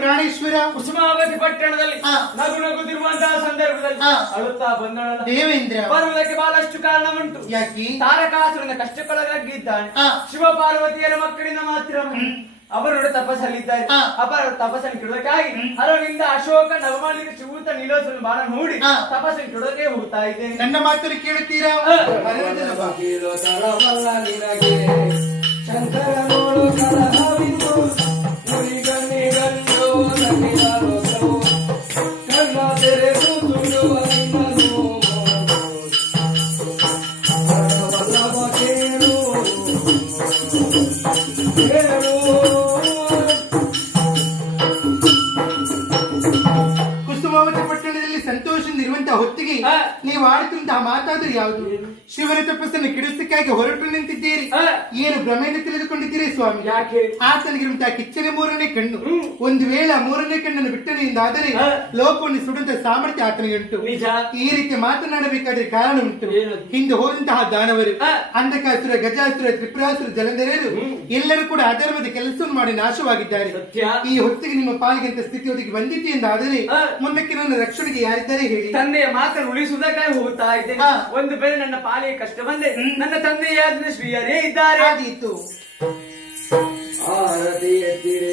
ಪ್ರಾಣೇಶ್ವರ ಕುಸುಮಾವತಿ ಪಟ್ಟಣದಲ್ಲಿ ನಗು ನಗುತ್ತಿರುವಂತಹ ಸಂದರ್ಭದಲ್ಲಿ ಅಳುತ್ತಾ ಬಂದಳಲ್ಲ ದೇವೇಂದ್ರ ಬರುವುದಕ್ಕೆ ಬಹಳಷ್ಟು ಕಾರಣ ಉಂಟು. ಯಾಕೆ? ತಾರಕಾಸುರನ ಕಷ್ಟಕ್ಕೊಳಗಾಗಿದ್ದಾನೆ. ಶಿವ ಪಾರ್ವತಿಯರ ಮಕ್ಕಳಿಂದ ಮಾತ್ರ ಅವರೊಡ ತಪಸ್ಸಲ್ಲಿದ್ದಾರೆ. ಅವರ ತಪಸ್ಸನ್ನು ಕೆಡೋದಕ್ಕಾಗಿ ಅರವಿಂದ ಅಶೋಕ ನವಮಾಲಿಕ ಶಿವೂತ ನೀಲೋತ್ಸವ ಬಾಣ ನೋಡಿ ತಪಸ್ಸನ್ನು ಕೆಡೋದಕ್ಕೆ ಹೋಗ್ತಾ ಇದ್ದೇನೆ. ನನ್ನ ಮಾತನ್ನು ಕೇಳುತ್ತೀರಾ? ಶಂಕರ ನೋಡು ಕಲಹವಿಂದು ಮುರಿಗನ್ನಿಗಂಡು ನಗಿಲಾರು ಕಣ್ಣ ತೆರೆದು ತುಳುವ ನಿನ್ನನು ವಲ್ಲಭ ಕೇಳು ಕೇಳು. ಕುಸುಮಾವತಿ ಪಟ್ಟಣದಲ್ಲಿ ಸಂತೋಷದಿಂದ ಇರುವಂತಹ ಹೊತ್ತಿಗೆ ನೀವು ಆಡುತ್ತಿರುವಂತಹ ಮಾತಾದರೂ ಯಾವುದು? ಶಿವನ ತಪಸ್ಸನ್ನು ಕೆಡಿಸಲಿಕ್ಕಾಗಿ ಹೊರಟು ನಿಂತಿದ್ದೀರಿ. ಏನು ಭ್ರಮೆಯನ್ನು ತಿಳಿದುಕೊಂಡಿದ್ದೀರಿ ಸ್ವಾಮಿ? ಯಾಕೆ? ಆತನಿಗಿರುವಂತಹ ಕಿಚ್ಚನೆ ಮೂರನೇ ಕಣ್ಣು. ಒಂದು ವೇಳೆ ಆ ಮೂರನೇ ಕಣ್ಣನ್ನು ಬಿಟ್ಟನೆ ಎಂದಾದರೆ ಲೋಕವನ್ನು ಸುಡುವಂತಹ ಸಾಮರ್ಥ್ಯ ಆತನಿಗೆ ಉಂಟು. ಈ ರೀತಿ ಮಾತನಾಡಬೇಕಾದ್ರೆ ಕಾರಣ ಉಂಟು. ಹಿಂದೆ ಹೋದಂತಹ ದಾನವರು, ಅಂಧಕಾಸುರ, ಗಜಾಸುರ, ತ್ರಿಪುರಾಸುರ, ಜಲಂಧರರು ಎಲ್ಲರೂ ಕೂಡ ಅಧರ್ಮದ ಕೆಲಸವನ್ನು ಮಾಡಿ ನಾಶವಾಗಿದ್ದಾರೆ. ಈ ಹೊತ್ತಿಗೆ ನಿಮ್ಮ ಪಾಲಿಗೆ ಅಂತ ಸ್ಥಿತಿ ಒದಗಿ ಬಂದಿತ್ತು ಎಂದಾದರೆ ಮುಂದಕ್ಕೆ ನನ್ನ ರಕ್ಷಣೆಗೆ ಯಾರಿದ್ದಾರೆ ಹೇಳಿ? ತಂದೆಯ ಮಾತನ್ನು ಉಳಿಸುವುದಕ್ಕಾಗಿ ಹೋಗ್ತಾ ಇದ್ದೇನೆ. ಒಂದು ವೇಳೆ ನನ್ನ ಪಾಲಿಗೆ ಕಷ್ಟ ಬಂದೆ ನನ್ನ ತಂದೆಯಾದ ಶ್ರೀಯರೇ ಇದ್ದಾರೆ. ಆದೀತು. ಆರತಿ ಎತ್ತಿರೆ